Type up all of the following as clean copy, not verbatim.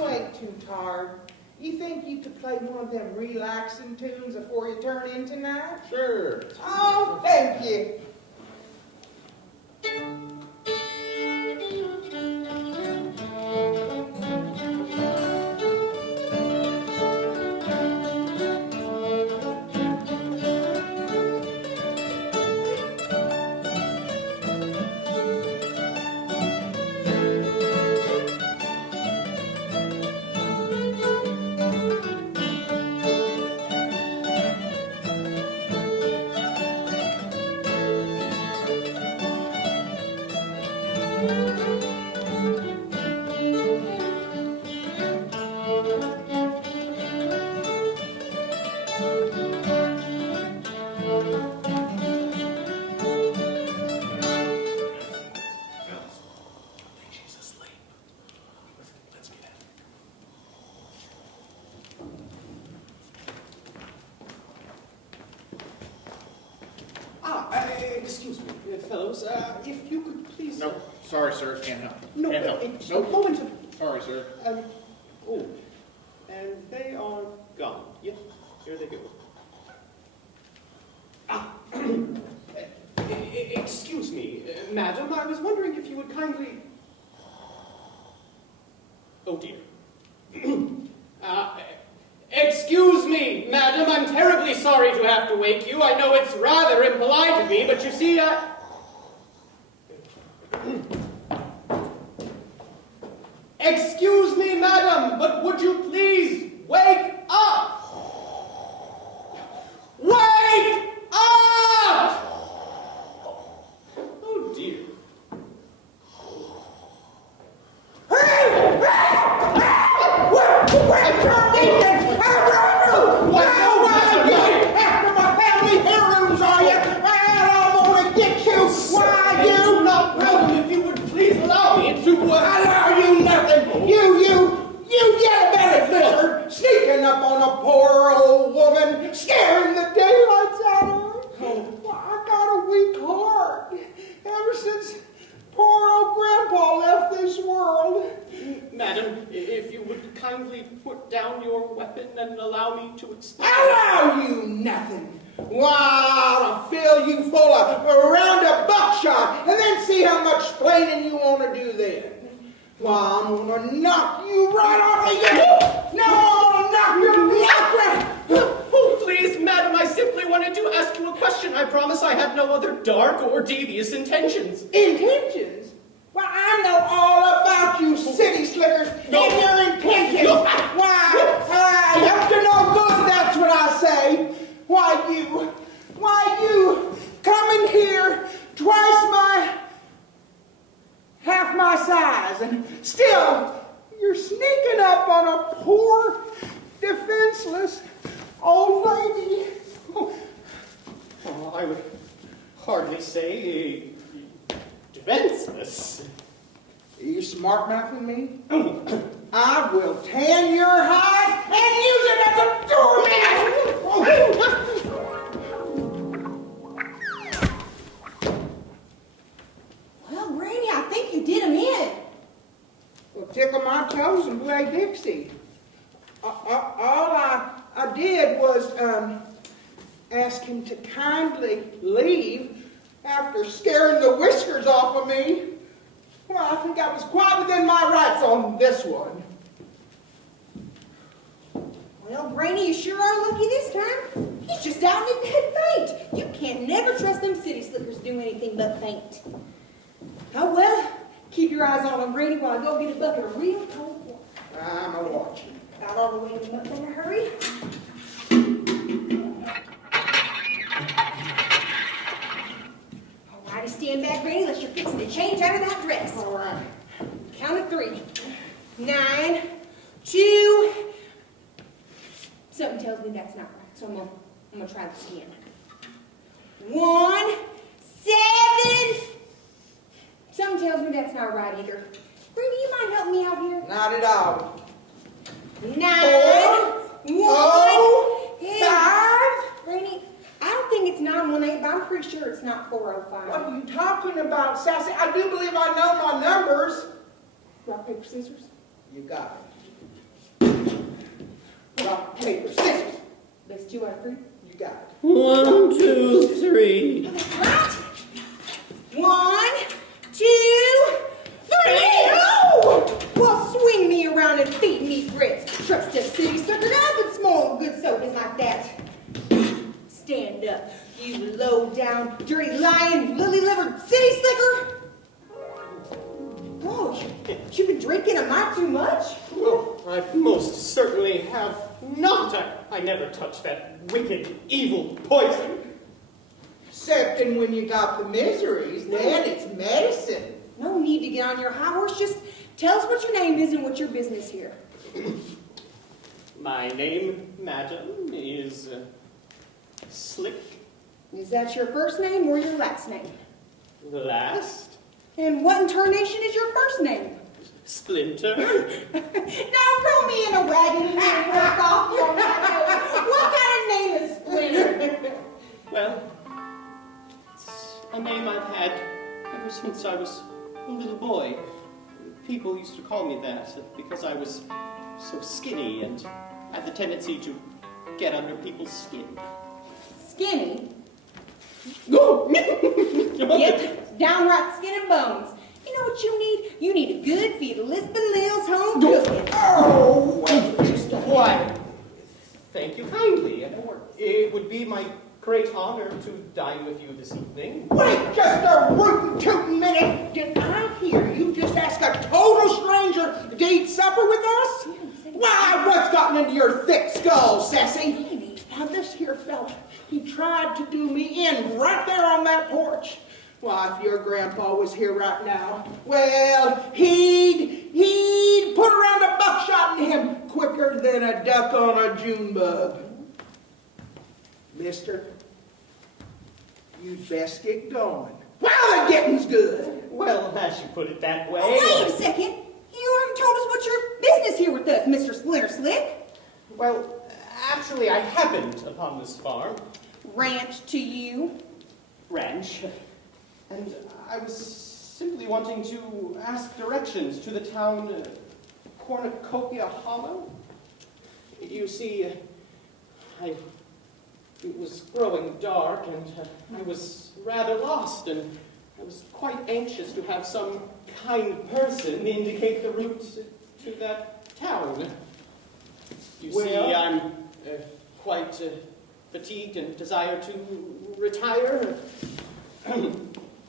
you ain't too tired. You think you could play one of them relaxing tunes before you turn in tonight? Sure. Oh, thank you. Excuse me, fellows, if you could please... No, sorry, sir, can't help. No, can't help. it's Nope. a moment of... Sorry, sir. Oh, and they are gone. Yes, here they go. Excuse me, madam, I was wondering if you would kindly... Oh, dear. Excuse me, madam, I'm terribly sorry to have to wake you. I know it's rather impolite of me, but you see, Excuse me, madam, but would you please wake up? Wake up! Oh, dear. After my family heirlooms, are you? Well, I'm gonna get you. Why, you? Not madam, if you would please allow me to... Allow you nothing. You yellow-bellied lizard, sneaking up on a poor old woman, scaring the daylights out of her. Well, I got a weak heart ever since poor old Grandpa left this world. Madam, if you would kindly put down your weapon and allow me to explain... Allow you nothing. Why, I'll fill you full of a round of buckshot and then see how much explaining you want to do then. Why, I'm going to knock you right off of you. No, I'm going to knock your block right. Oh, please, madam, I simply wanted to ask you a question. I promise I have no other dark or devious intentions. Intentions? Well, I know all about you city slickers and your intentions. Why, up to no good, that's what I say. Why, you come in here half my size, and still you're sneaking up on a poor, defenseless old lady. Oh, I would hardly say defenseless. Are you smart enough than me? I will tan your hide and use it as a doormat. Well, Granny, I think you did him in. Well, tickle my toes and play Dixie. All I did was ask him to kindly leave after scaring the whiskers off of me. Well, I think I was quite within my rights on this one. Well, Granny, you sure are lucky this time. He's just out in a dead faint. You can't never trust them city slickers to do anything but faint. Oh, well, keep your eyes on him, Granny, while I go get a bucket of real cold water. I'm a-watching. I ought to wake him up in a hurry. All righty, stand back, Granny, unless you're fixing to change out of that dress. All right. Count of 3. 9, 2. Something tells me that's not right, so I'm gonna try this again. 1, 7. Something tells me that's not right either. Granny, you might help me out here? Not at all. 9, 4, 1, 5. Granny, I don't think it's 918, but I'm pretty sure it's not 405. What are you talking about, Sassy? I do believe I know my numbers. Rock, paper, scissors. You got Rock, paper, scissors. Best 2 out of 3. You got it. 1, 2, 3. Right? 1, 2, 3. Oh! Well, swing me around and feed me grits. Trust a city sucker. I've been small good sodas like that. Stand up, you low-down, dirty, lying, lily-livered city slicker. Oh, you've been drinking a mite too much? Oh, I most certainly have not. I never touched that wicked, evil poison. Excepting when you got the miseries, then it's medicine. No need to get on your high horse. Just tell us what your name is and what's your business here. My name, madam, is Slick. Is that your first name or your last name? Last, And what in tarnation is your first name? Splinter. Now throw me in a wagon and work off your name. What kind of name is Splinter? Well, it's a name I've had ever since I was a little boy. People used to call me that because I was so skinny and had the tendency to get under people's skin. Skinny? Yep, downright skin and bones. You know what you need? You need a good feed of Lisbon Lil's home cooking. Oh, just Why? Thank you kindly. It would be my great honor to dine with you this evening. wait just a rootin' tootin' minute. Did I hear you just ask a total stranger to eat supper with us? Why, what's gotten into your thick skull, Sassy? Now, this here fella, he tried to do me in right there on that porch. Why, if your grandpa was here right now, well, he'd put around a buckshot in him quicker than a duck on a June bug. Mister, you'd best get going. While the getting's good. Well, as you put it that way. Oh, wait a second. You haven't told us what's your business here with us, Mr. Splinter Slick. Well, actually, I happened upon this farm. Ranch to you. Ranch. And I was simply wanting to ask directions to the town Cornucopia Hollow. You see, it was growing dark and I was rather lost and I was quite anxious to have some kind person indicate the route to that town. You see, I'm quite fatigued and desire to retire.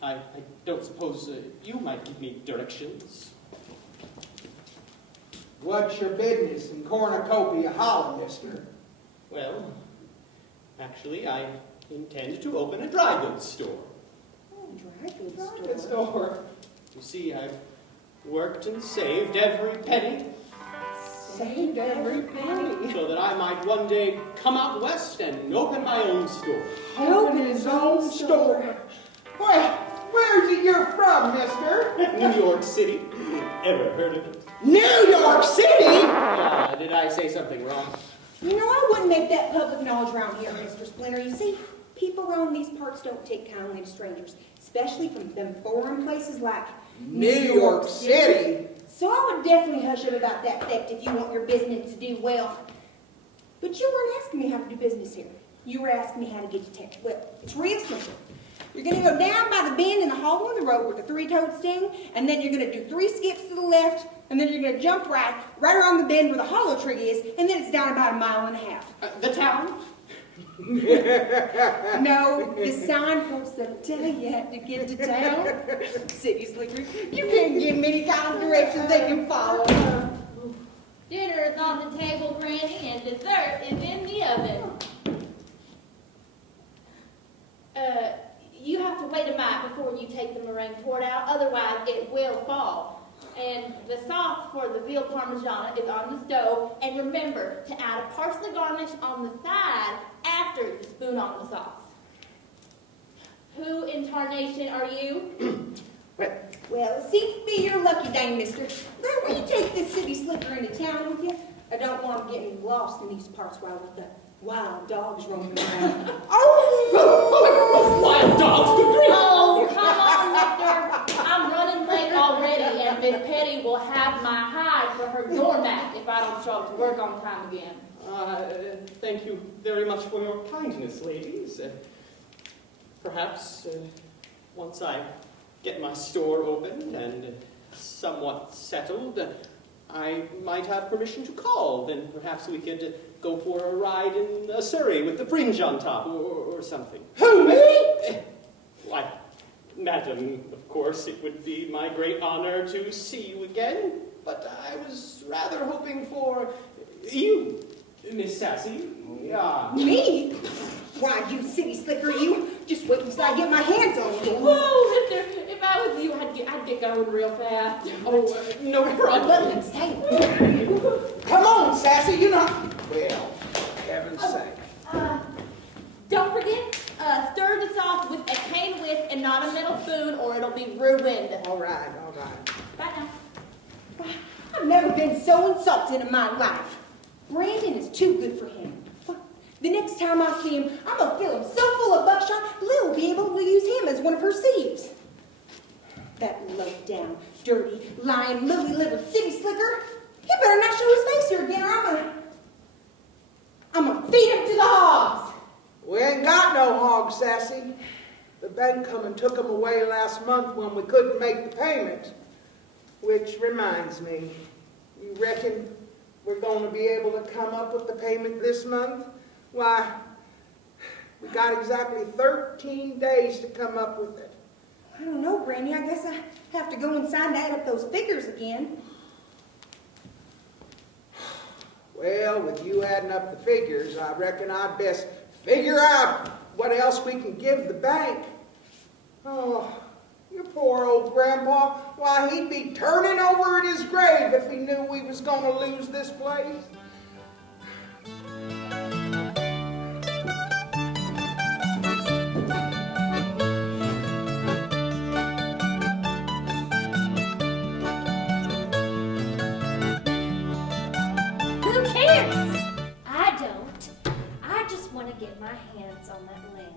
I don't suppose you might give me directions. What's your business in Cornucopia Hollow, mister? Well, actually, I intend to open a dry goods store. Oh, dry goods store. You see, I've worked and saved every penny Saved every penny. so that I might one day come out west and open my own store. Open his own store. Well, where's it you're from, mister? New York City. Ever heard of it? New York City? Did I say something wrong? You know, I wouldn't make that public knowledge around here, Mr. Splinter. You see, people around these parts don't take kindly to strangers, especially from them foreign places like New York City. So I would definitely hush up about that fact if you want your business to do well. But you weren't asking me how to do business here. You were asking me how to get to town. Well, it's real simple. You're going to go down by the bend in the hollow in the road where the three-toed sting, and then you're going to do 3 skips to the left, and then you're going to jump right around the bend where the hollow tree is, and then it's down about 1.5 miles. The town? No, the signposts that'll tell you how to get to town. City slickers, you can't give them any kind of directions they can follow. Dinner is on the table, Granny, and dessert is in the oven. You have to wait a minute before you take the meringue poured out, otherwise it will fall. And the sauce for the veal parmigiana is on the stove, and remember to add a parsley garnish on the side after you spoon on the sauce. Who in tarnation are you? Well, see, be your lucky day, mister. Will you take this city slicker into town with you? I don't want him getting lost in these parts while with the wild dogs roaming around. Wild dogs, good grief! Oh, come on, mister. I'm running late already, And Miss Petty will have my hide for her doormat if I don't show up to work on time again. Thank you very much for your kindness, ladies. Perhaps once I get my store opened and somewhat settled, I might have permission to call. Then perhaps we could go for a ride in a Surrey with the fringe on top or something. Who, me? Why, madam, of course, it would be my great honor to see you again, but I was rather hoping for you, Miss Sassy. Yeah. Me? Why, you city slicker, you. Just wait until I get my hands on you. Whoa, if I was you, I'd get going real fast. Oh, no problem. But stay. Come on, Sassy, you know. Well, heaven's sake. Don't forget, stir the sauce with a cane whisk and not a metal spoon, or it'll be ruined. All right, all right. Bye now. I've never been so insulted in my life. Brandon is too good for him. The next time I see him, I'm going to fill him so full of buckshot, Lil will be able to use him as one of her sieves. That low-down, dirty, lying, lily-livered city slicker. He better not show his face here again, or I'm gonna feed him to the hogs. We ain't got no hogs, Sassy. The bank come and took them away last month when we couldn't make the payment. Which reminds me, you reckon we're going to be able to come up with the payment this month? Why, we got exactly 13 days to come up with it. I don't know, Brandy. I guess I have to go inside and add up those figures again. Well, with you adding up the figures, I reckon I'd best figure out what else we can give the bank. Oh, your poor old grandpa. Why, he'd be turning over in his grave if he knew we was going to lose this place. Who cares? I don't. I just want to get my hands on that land